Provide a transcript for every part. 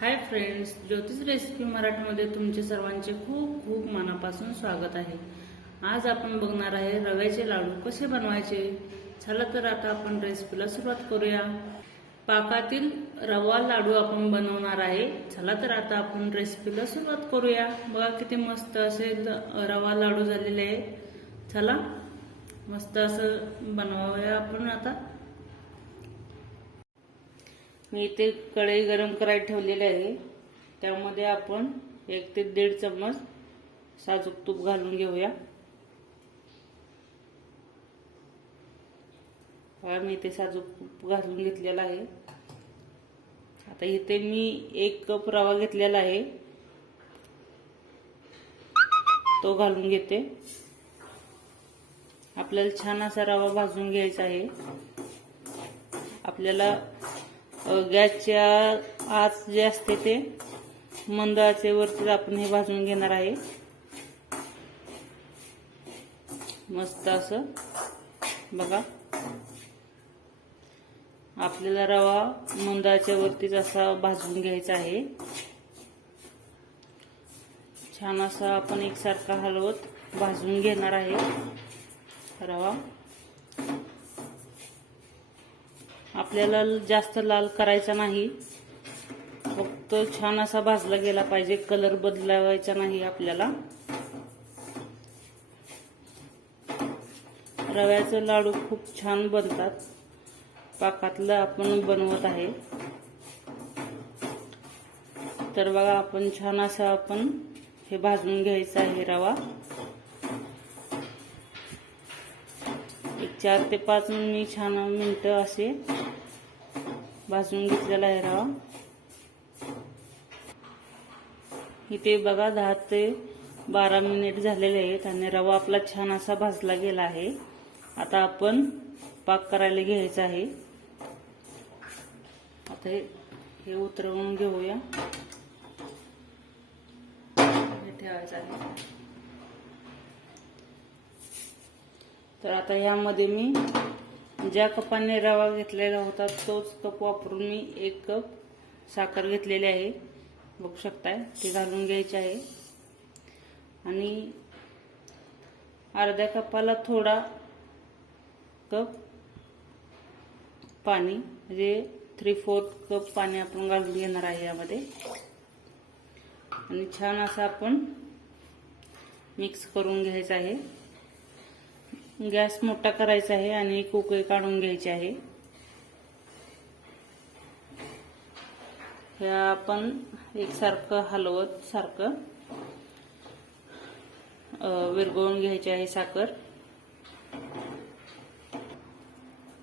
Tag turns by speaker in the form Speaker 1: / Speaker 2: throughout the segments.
Speaker 1: Hi friends ज्योतिष recipe मराठीमध्ये तुमचे सर्वांचे खूप खूप मनापासून स्वागत आहे. आज आपण बघणार आहे रव्याचे लाडू कसे बनवायचे? चला तर आता आपण रेसिपीला सुरुवात करूया. पाकातील रवा लाडू आपण बनवणार आहे. चला तर आता आपण रेसिपीला सुरुवात करूया. बघा किती मस्त असे रवा लाडू झालेले आहे. चला मस्त असं बनवूया आपण आता. मी इथे कढई गरम करायला ठेवलेली आहे. त्यामध्ये आपण एक ते दीड चम्मच साजूक तूप घालून घेऊया. मी इथे साजूक तूप घालून घेतलेला आहे. आता इथे मी एक कप रवा घेतलेला आहे. तो घालून घेते. आपल्याला छान असा रवा भाजून घ्यायचा आहे. आपल्याला गॅसच्या आत जे असते ते मंद आचेवरती आपण हे भाजून घेणार आहे. मस्त असं. बघा. आपल्याला रवा मंदळाच्या वरतीच असा भाजून घ्यायचा आहे. छान असा आपण एकसारखा हलवत भाजून घेणार आहे रवा. आपल्याला जास्त लाल करायचा नाही. फक्त छान असा भाजला गेला पाहिजे. कलर बदलावायचा नाही आपल्याला. रव्याचे लाडू खूप छान बनतात. पाकातलं आपण बनवत आहे. तर बघा आपण छान असं आपण हे भाजून घ्यायचं आहे रवा. चार ते पाच मी छान मिनटं असे भाजून घेतलेला आहे रवा. इथे बघा दहा ते बारा मिनिट झालेले आहेत आणि रवा आपला छान असा भाजला गेला आहे. आता आपण पाक करायला घ्यायचा आहे. आता हे हे उतरवून घेऊया. हे ठेवायचं आहे. तर आता यामध्ये मी ज्या कपाने रवा घेतलेला होता तोच कप वापरून मी एक कप साखर घेतलेली आहे. बघू शकताय ते घालून घ्यायचे आहे. आणि अर्ध्या कपाला थोडा कप पाणी म्हणजे थ्री फोर्थ कप पाणी आपण घालून घेणार आहे यामध्ये. आणि छान असं आपण मिक्स करून घ्यायचं आहे. गॅस मोठा करायचा आहे आणि कुकळी काढून घ्यायची आहे. ह्या आपण एकसारखं हलवत सारखं विरगळून विरघळून घ्यायची आहे साखर.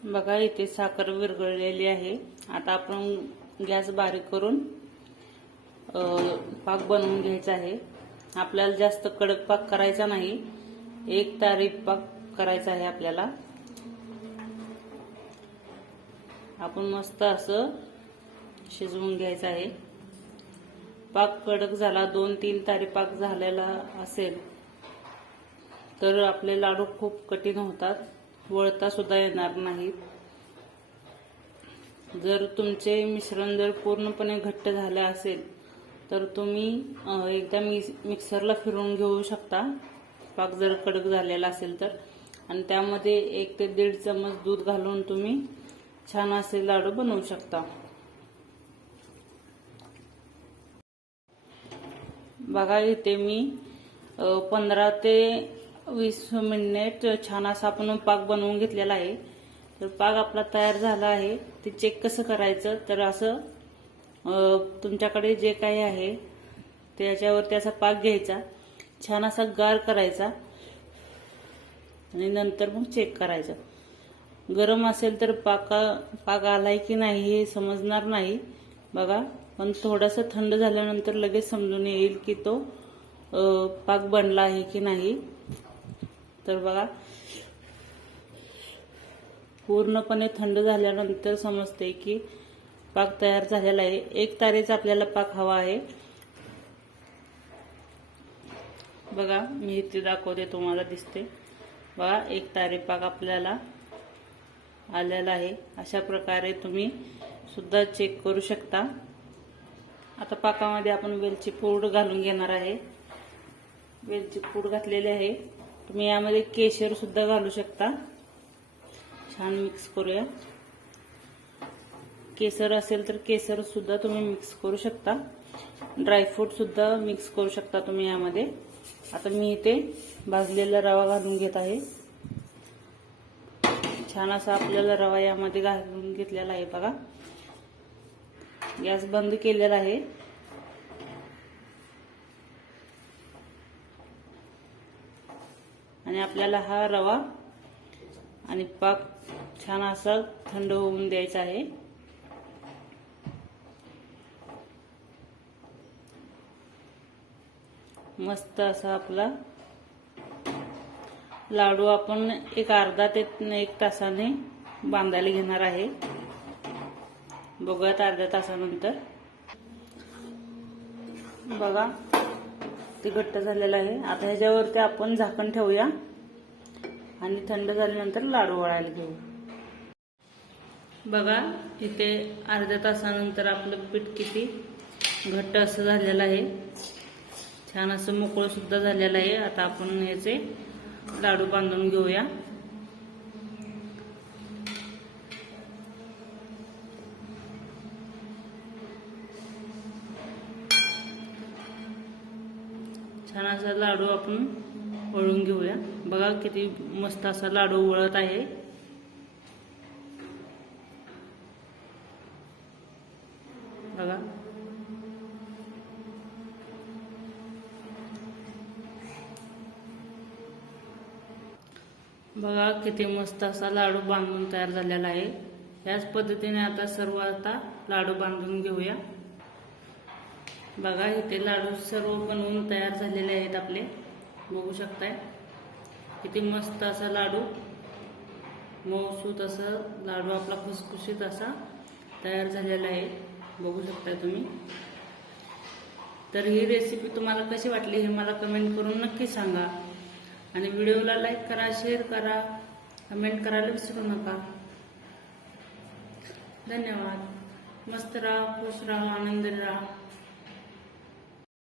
Speaker 1: बघा इथे साखर विरघळलेली आहे. आता आपण गॅस बारीक करून पाक बनवून घ्यायचा आहे. आपल्याला जास्त कडक पाक करायचा नाही. एक तारीख पाक करायचं आहे आपल्याला. आपण मस्त असं शिजवून घ्यायचं आहे. पाक कडक झाला दोन तीन तारी पाक झालेला असेल तर आपले लाडू खूप कठीण होतात. वळता सुद्धा येणार नाहीत जर तुमचे मिश्रण जर पूर्णपणे घट्ट झाले असेल तर तुम्ही एकदा मिक्सरला फिरवून घेऊ शकता. पाक जर कडक झालेला असेल तर. आणि त्यामध्ये एक ते दीड चमच दूध घालून तुम्ही छान असे लाडू बनवू शकता. बघा इथे मी पंधरा ते वीस मिनिट छान असा आपण पाक बनवून घेतलेला आहे. तर पाक आपला तयार झाला आहे. ते चेक कसं करायचं? तर असं तुमच्याकडे जे काही आहे त्याच्यावरती असा पाक घ्यायचा. छान असा गार करायचा. आणि नंतर मग चेक करायचं. गरम असेल तर पाका पाक आलाय की नाही हे समजणार नाही. बघा पण थोडासा थंड झाल्यानंतर लगेच समजून येईल की तो पाक बनला आहे की नाही. तर बघा पूर्णपणे थंड झाल्यानंतर समजते की पाक तयार झालेला आहे. एक तारेचा आपल्याला पाक हवा आहे. बघा मी इथे दाखवते तुम्हाला दिसते. बघा एक तारीपाक आपल्याला आलेला आहे. अशा प्रकारे तुम्ही सुद्धा चेक करू शकता. आता पाकामध्ये आपण वेलची पूड घालून घेणार आहे. वेलची पूड घातलेली आहे. तुम्ही यामध्ये केशर सुद्धा घालू शकता. छान मिक्स करूया. केसर असेल तर केसर सुद्धा तुम्ही मिक्स करू शकता. ड्रायफ्रूट सुद्धा मिक्स करू शकता तुम्ही यामध्ये. आता मी इथे भाजलेला रवा घालून घेत आहे. छान असा आपल्याला रवा यामध्ये घालून घेतलेला आहे बघा. गॅस बंद केलेला आहे. आणि आपल्याला हा रवा आणि पाक छान असा थंड होऊन द्यायचा आहे. मस्त असा आपला. लाडू आपण एक अर्धा ते एक तासाने बांधायला घेणार आहे. बघूयात अर्ध्या तासानंतर. बघा ते घट्ट झालेलं आहे. आता ह्याच्यावरती आपण झाकण ठेवूया. आणि थंड झाल्यानंतर लाडू वळायला घेऊ बघा इथे अर्ध्या तासानंतर आपलं पीठ किती घट्ट असं झालेलं आहे. छान असं मोकळं सुद्धा झालेलं आहे. आता आपण याचे लाडू बांधून घेऊया. छान असा लाडू आपण वळून घेऊया. बघा किती मस्त असा लाडू वळत आहे बघा बघा किती मस्त असा लाडू बांधून तयार झालेला आहे. याच पद्धतीने आता सर्व आता लाडू बांधून घेऊया. बघा इथे लाडू सर्व बनवून तयार झालेले आहेत आपले. बघू शकताय. किती मस्त असा लाडू. मऊसूत असं लाडू आपला खुसखुशीत असा तयार झालेला आहे. बघू शकताय तुम्ही. तर ही रेसिपी तुम्हाला कशी वाटली हे मला कमेंट करून नक्की सांगा. आणि व्हिडिओला लाईक करा शेअर करा कमेंट करायला विसरू नका. धन्यवाद. मस्त राहा खुश राहा आनंद राहा.